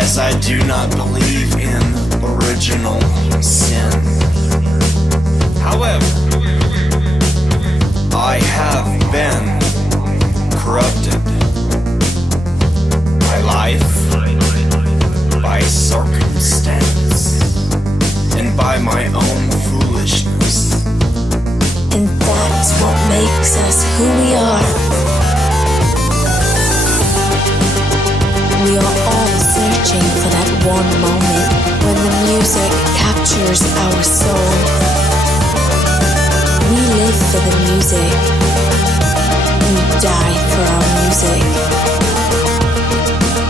as I do not believe in original sin. However, I have been corrupted by life, by circumstance, and by my own foolishness. And that's what makes us who we are. We are all searching for that one moment when the music captures our soul. We live for the music. We die for our music.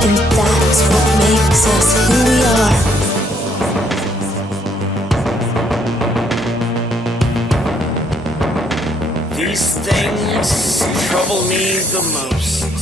And that's what makes us who we are. These things trouble me the most.